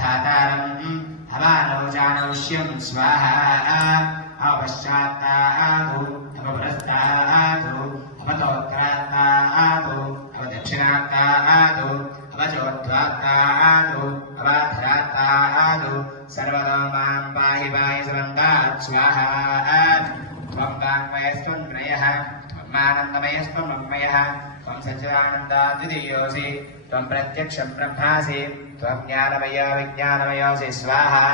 धातारम् हवानौ जानौष्यं स्वाहा अवपश्चात्तादु अपपुरस्तादु अपतोत्तरात्तादु अपदक्षिणात्तादु अपचोद्ध्वात्तादु अवाधरात्तादु सर्वदा माँ पाहि पाहि सर्वङ्गात् स्वाहा त्वं वाङ्मयस्त्वन्मयः त्वमानन्दमयस्त्वमन्मयः त्वं सच्चिदानन्दाद्वितीयोऽसि, त्वं प्रत्यक्षं ब्रह्मासि। त्वं ज्ञानमय विज्ञानमयोऽसि स्वाहा।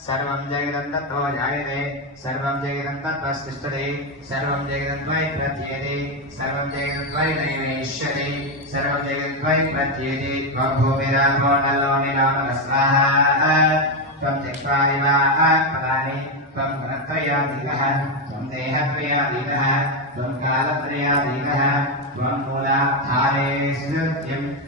सर्वं जगदं जायते, सर्वं जगदं तत्त्वस्तिष्ठति सर्वं जगदद्वै प्रत्येति सर्वं जगदद्वै नैवेश्यति सर्वं जगदद्वै प्रत्येति त्वं भूमिरामो नलो निरामः स्वाहा। त्वं त्यक्त्वा पदानि त्वं गुणत्रयाधीनः त्वं देहत्रयाधीनः त्वं कालत्रयाधीनः त्वं मूलाधारे सुनित्यं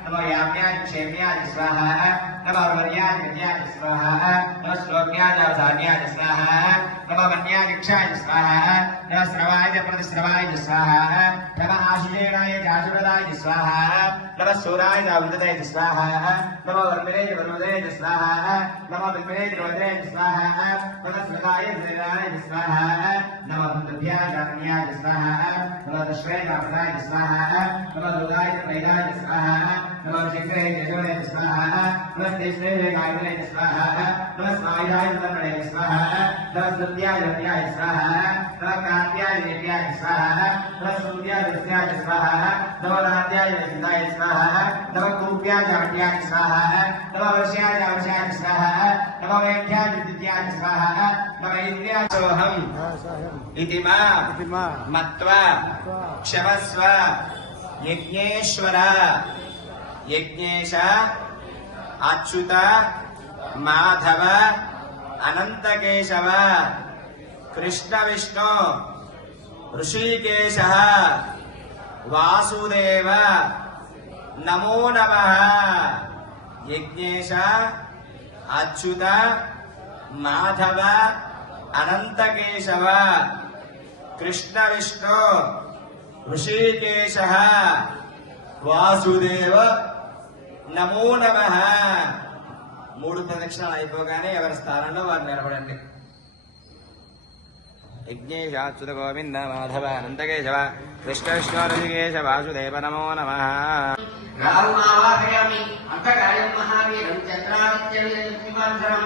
याम्याय क्षेम्याय स्वाहा नमो वर्याय स्वाहा नमः श्लोक्याय धान्याय स्वाहा नमः वन्यादिक्षाय स्वाहा नमः श्रवाय प्रतिश्रवाय स्वाहा नमः सूराय दावृताय स्वाहा नमः वर्मिरे वरुदय स्वाहा नमः बिम्बरे द्रोदय स्वाहा नमः सुधाय सुधाय स्वाहा नमः बुद्धभ्याय जातन्याय स्वाहा नमः दश्वय स्वाहा नमः दुर्गाय मैदाय स्वाहा नमः शिखरे स्वाहा नमः तेजरे गायत्रे स्वाहा नमः तन्मणे स्वाहा नमः रत्याय स्वाहा नमः कात्याय स्वाहा नमः रत्याय स्वाहा नमः नाट्याय स्वाहा नमः जाट्याय स्वाहा नमः वर्ष्याय स्वाहा नमः विद्याय स्वाहा नमः सोऽहम् इति मा मत्वा क्षमस्व यज्ञेश्वर యజ్ఞేశ అచ్యుత మాధవ అనంతకేశవ కృష్ణ విష్ణు ఋషికేశ వాసుదేవ నమో నమ. యజ్ఞేశ అచ్యుత మాధవ అనంతకేశవ కృష్ణ విష్ణు ఋషికేశ వాసుదేవ నమో నమ. మూడు ప్రదక్షిణాలు అయిపోగానే ఎవరి స్థానంలో వారు నిలబడండి. యజ్ఞేశాచ్యుత గోవింద మాధవ అనంతకేశవ కృష్ణ విష్ణుకేశ వాసుదేవ నమో నమ. రాహుమావాహయామి అంతకాయం మహావీరం చంద్రాదిత్యవిజయమాంసరం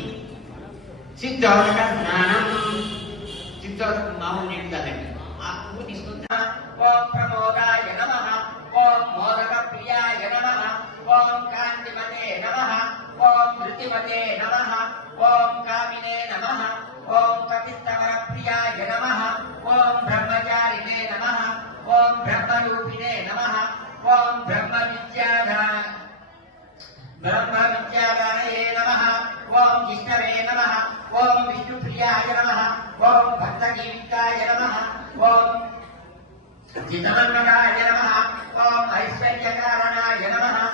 జిత్ దొరకట జ్ఞానం జిత్ దొరకట మామూలు నీళ్ళు కాదండి ఆ పువ్వు తీసుకుంటా ఓం ప్రమోదాయ నమ ఓం మోదక ప్రియాయ నమ ఓం కాంతిమతే నమ ఓం మృతిమతే నమ ఓం కామినే నమ ఓం కపిత్తవర ప్రియాయ నమ ఓం బ్రహ్మచారిణే నమ ఓం బ్రహ్మరూపిణే నమ ఓం బ్రహ్మ విద్యాధా బ్రహ్మ విద్యాదాయ నమ ఓం జిష్ణవే నమ ఓం విష్ణుప్రియాయ నమ. ఓం భక్తగీవికాయ నమ. ఓం చిదమన్మదాయ నమ. ఓం ఐశ్వర్యకారణాయ నమ.